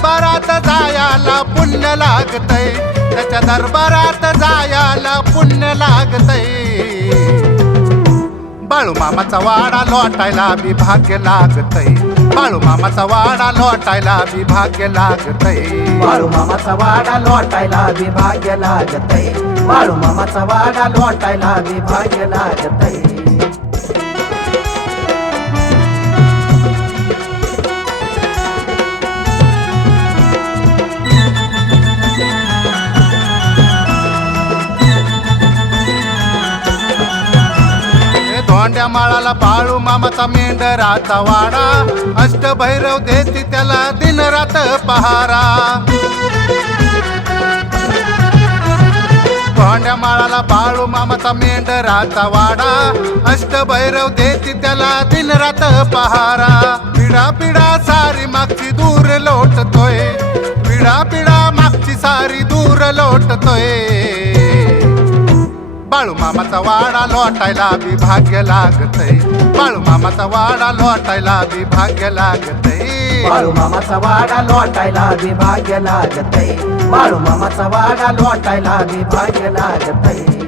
दरबारात जायाला पुण्य लागतय. त्याच्या दरबारात जायाला पुण्य लागतय. बाळू मामाचा वाडा लोटायला बी भाग्य लागतय. बाळू मामाचा वाडा लोटायला बी भाग्य लागतय. बाळू मामाचा वाडा लोटायला विभाग्य लागतय. बाळू मामाचा वाडा लोटायला विभाग्य लागतय. मोंड्या माळाला बाळू मामाचा मेंढराचा वाडा. अष्टभैरव देती त्याला दिन रात पहारा. धोंड्या माळाला बाळू मामाचा मेंढराचा वाडा. अष्टभैरव देती त्याला दिन रात पहारा. पिढा पिढा सारी मागची दूर लोटतोय. पिढा पिढा मागची सारी दूर लोटतोय. बाळू मामाचा वाडा लोटायला बी भाग्य लागतय. बाळू मामाचा वाडा लोटायला बी भाग्य लागतय. बाळू मामाचा वाडा लोटायला विभाग्य लागतय. बाळू मामाचा वाडा लोटायला विभाग्य लागतय.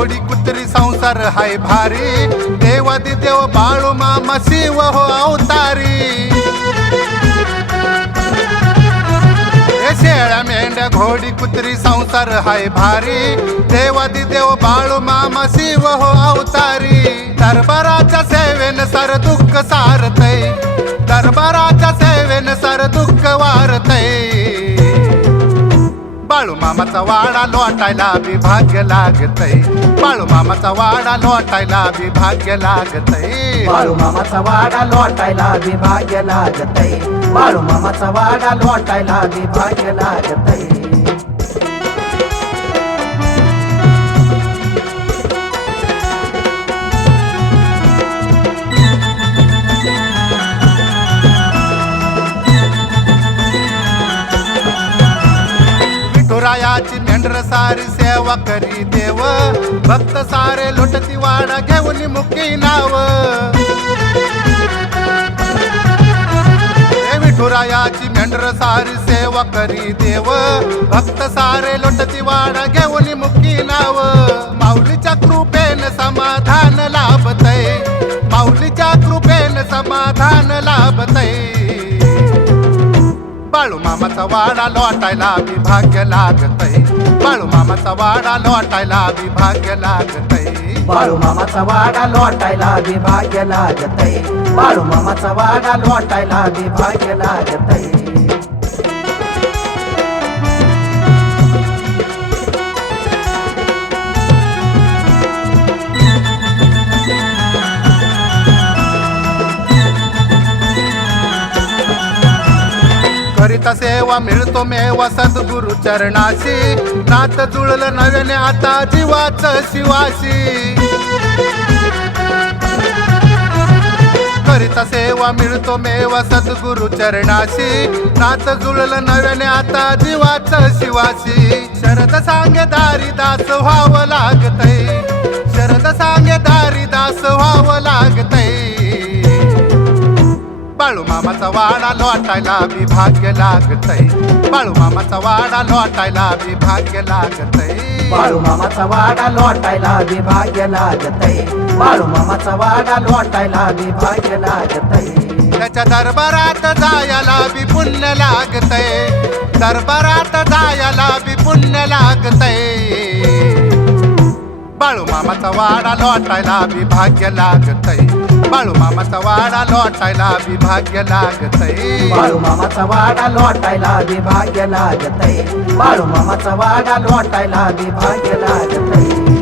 घोडी कुत्री संसार हाय भारी. देवादी देव बाळू मामा शिव हो अवतारी. शेळ्या मेंढ्या घोडी कुत्री संसार हाय भारी. देवादी देव बाळू मामा शिव हो अवतारी. दरबाराच्या सेवेन सर दुःख सारतय. दरबाराच्या बाळू मामाचा वाडा लोटायला बी भाग्य लागतय. बाळू मामाचा वाडा लोटायला बी भाग्य लागतय. बाळू मामाचा वाडा लोटायला बी भाग्य लागतय. बाळू मामाचा वाडा लोटायला बी भाग्य लागतय. विठुरायाची मेंढर सारी सेवा करी देव. भक्त सारे लुटती वाडा घेऊन मुकी नाव. विठुरायाची मेंढर सारी सेवा करी देव. भक्त सारे लुटती वाडा घेऊन मुकी नाव. मामाचा वाडा लोटायला विभाग्य लागतय. बाळू मामाचा वाडा लोटायला विभाग्य लागतय. बाळू मामाचा वाडा लोटायला विभाग्य लागतय. बाळू मामाचा वाडा लोटायला विभाग्य लागतय. करीत सेवा मिळतो मेवा सद्गुरु चरणाशी. नात जुळलं नव्याने आता जीवाचं शिवाशी. करीत सेवा मिळतो मेवा सद्गुरु चरणाशी. नात जुळलं नव्याने आता जीवाचं शिवाशी. शरद सांगे दारी दास व्हावं लाग मामाचा वाडा लोटायला बी भाग्य लागतय. बाळू मामाचा वाडा लोटायला बी भाग्य लागतय. बाळू मामाचा वाडा लोटायला विभाग्य लागतय. बाळू मामाचा वाडा लोटायला विभाग्य लागतय. त्याच्या दरबारात जायला बी पुण्य लागतय. दरबारात जायला बी पुण्य लागतय. बाळू मामाचा वाडा लोटायला बी भाग्य लागतय. बाळू मामाचा वाडा लोटायला विभाग्य लागतय. बाळू मामाचा वाडा लोटायला विभाग्य लागतय. बाळू मामाचा वाडा लोटायला विभाग्य लागतय.